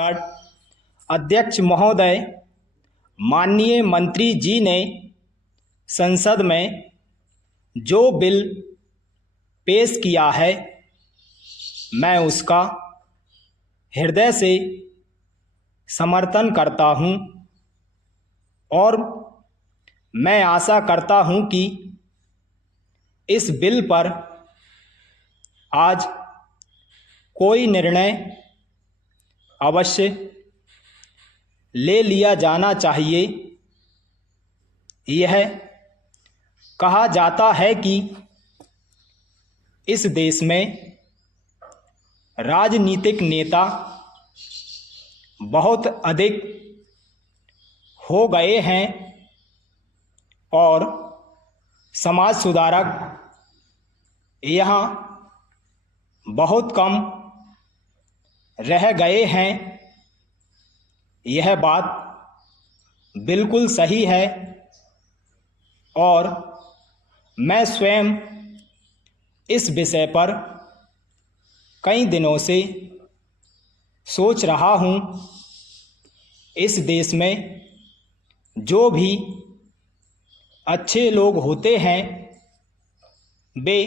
अध्यक्ष महोदय, माननीय मंत्री जी ने संसद में जो बिल पेश किया है, मैं उसका हृदय से समर्थन करता हूं और मैं आशा करता हूं कि इस बिल पर आज कोई निर्णय अवश्य ले लिया जाना चाहिए। यह कहा जाता है कि इस देश में राजनीतिक नेता बहुत अधिक हो गए हैं और समाज सुधारक यहाँ बहुत कम रह गए हैं। यह बात बिल्कुल सही है और मैं स्वयं इस विषय पर कई दिनों से सोच रहा हूँ। इस देश में जो भी अच्छे लोग होते हैं वे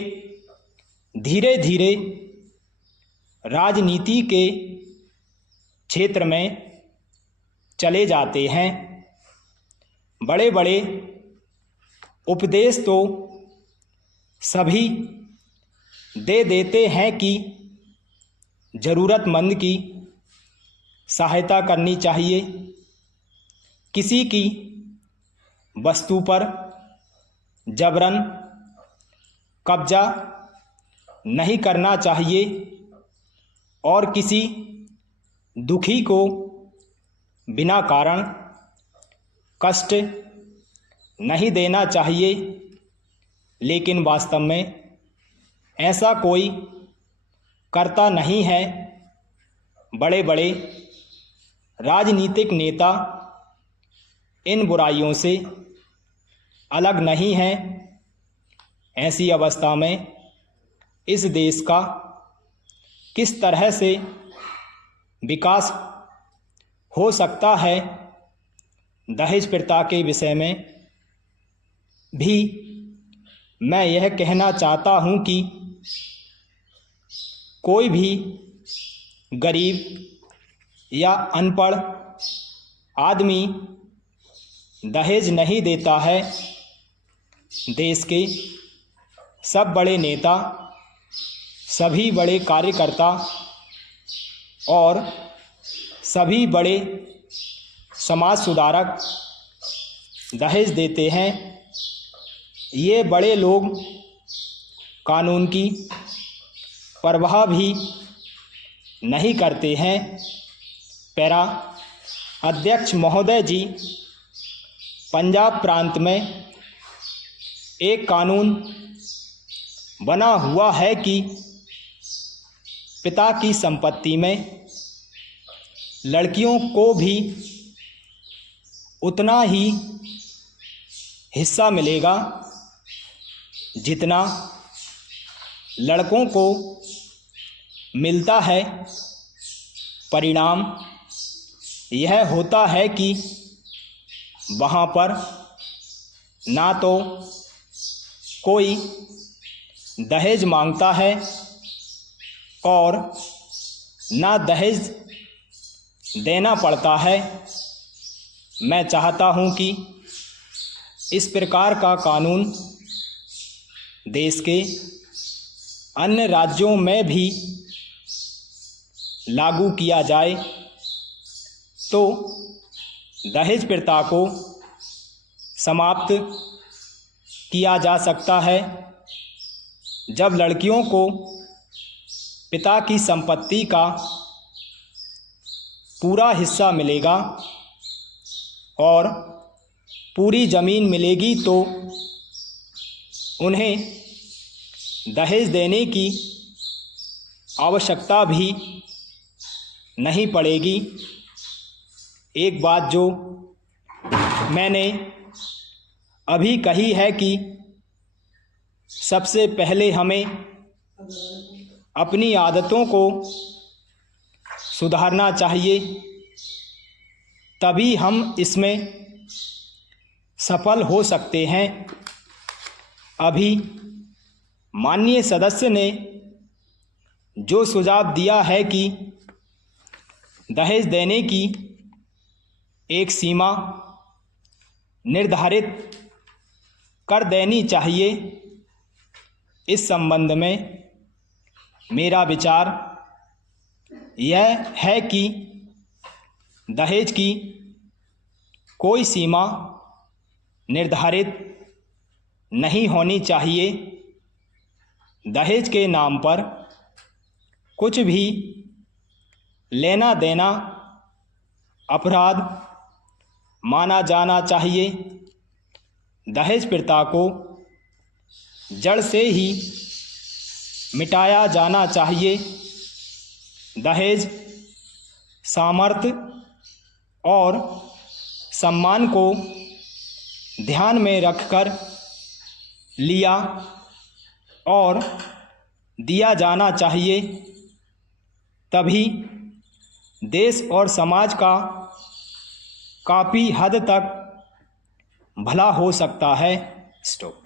धीरे धीरे राजनीति के क्षेत्र में चले जाते हैं। बड़े बड़े उपदेश तो सभी दे देते हैं कि ज़रूरतमंद की सहायता करनी चाहिए, किसी की वस्तु पर जबरन कब्जा नहीं करना चाहिए और किसी दुखी को बिना कारण कष्ट नहीं देना चाहिए। लेकिन वास्तव में ऐसा कोई करता नहीं है। बड़े बड़े राजनीतिक नेता इन बुराइयों से अलग नहीं हैं। ऐसी अवस्था में इस देश का किस तरह से विकास हो सकता है। दहेज प्रथा के विषय में भी मैं यह कहना चाहता हूं कि कोई भी गरीब या अनपढ़ आदमी दहेज नहीं देता है। देश के सब बड़े नेता, सभी बड़े कार्यकर्ता और सभी बड़े समाज सुधारक दहेज देते हैं। ये बड़े लोग कानून की परवाह भी नहीं करते हैं। पैरा अध्यक्ष महोदय जी, पंजाब प्रांत में एक कानून बना हुआ है कि पिता की संपत्ति में लड़कियों को भी उतना ही हिस्सा मिलेगा जितना लड़कों को मिलता है। परिणाम यह होता है कि वहाँ पर ना तो कोई दहेज मांगता है और ना दहेज देना पड़ता है। मैं चाहता हूँ कि इस प्रकार का कानून देश के अन्य राज्यों में भी लागू किया जाए तो दहेज प्रथा को समाप्त किया जा सकता है। जब लड़कियों को पिता की संपत्ति का पूरा हिस्सा मिलेगा और पूरी ज़मीन मिलेगी तो उन्हें दहेज देने की आवश्यकता भी नहीं पड़ेगी। एक बात जो मैंने अभी कही है कि सबसे पहले हमें अपनी आदतों को सुधारना चाहिए, तभी हम इसमें सफल हो सकते हैं। अभी माननीय सदस्य ने जो सुझाव दिया है कि दहेज देने की एक सीमा निर्धारित कर देनी चाहिए, इस संबंध में मेरा विचार यह है कि दहेज की कोई सीमा निर्धारित नहीं होनी चाहिए। दहेज के नाम पर कुछ भी लेना देना अपराध माना जाना चाहिए। दहेज प्रथा को जड़ से ही मिटाया जाना चाहिए। दहेज सामर्थ्य और सम्मान को ध्यान में रखकर लिया और दिया जाना चाहिए, तभी देश और समाज का काफ़ी हद तक भला हो सकता है। स्टॉप।